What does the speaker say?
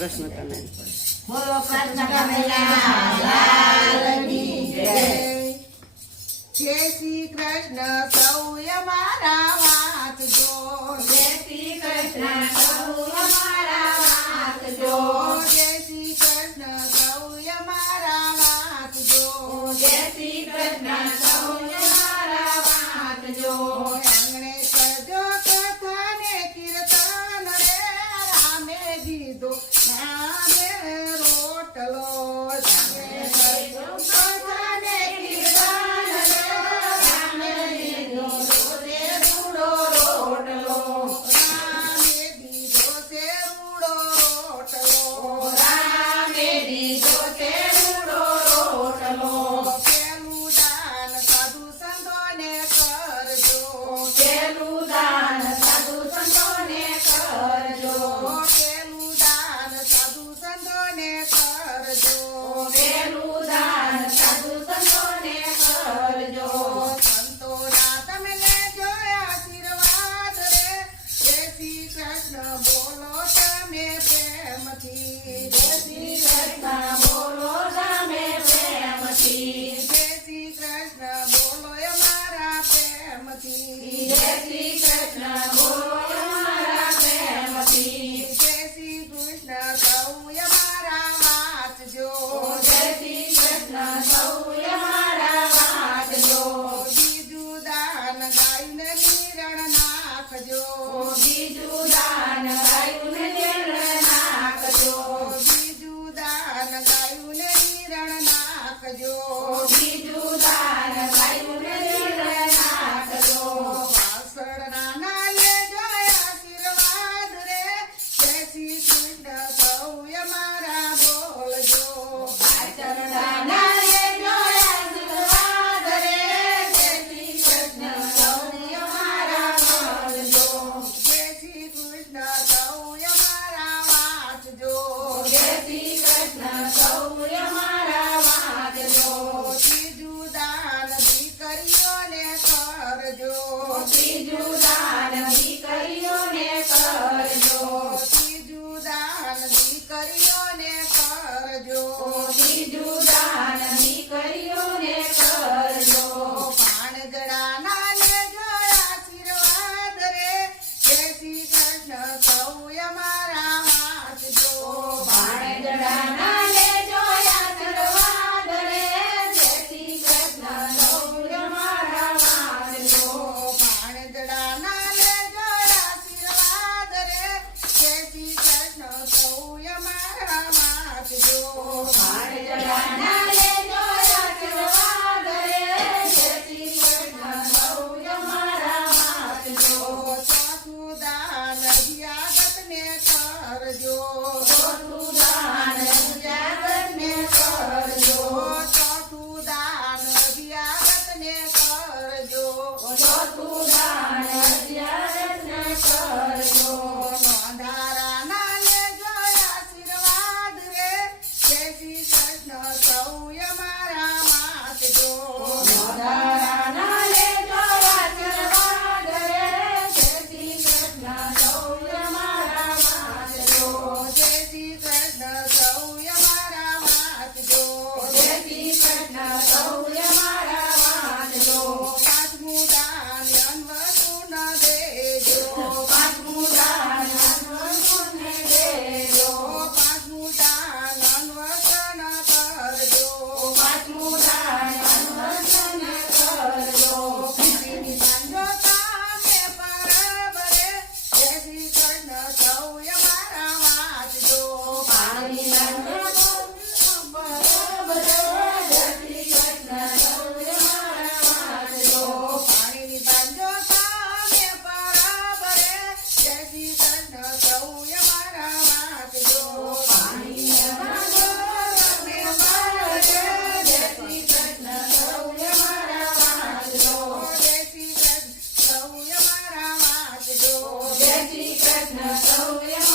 પ્રશ્ન તમે. જય શ્રી કૃષ્ણ સૌ મારા 都来 Now, do Krishna, Soya.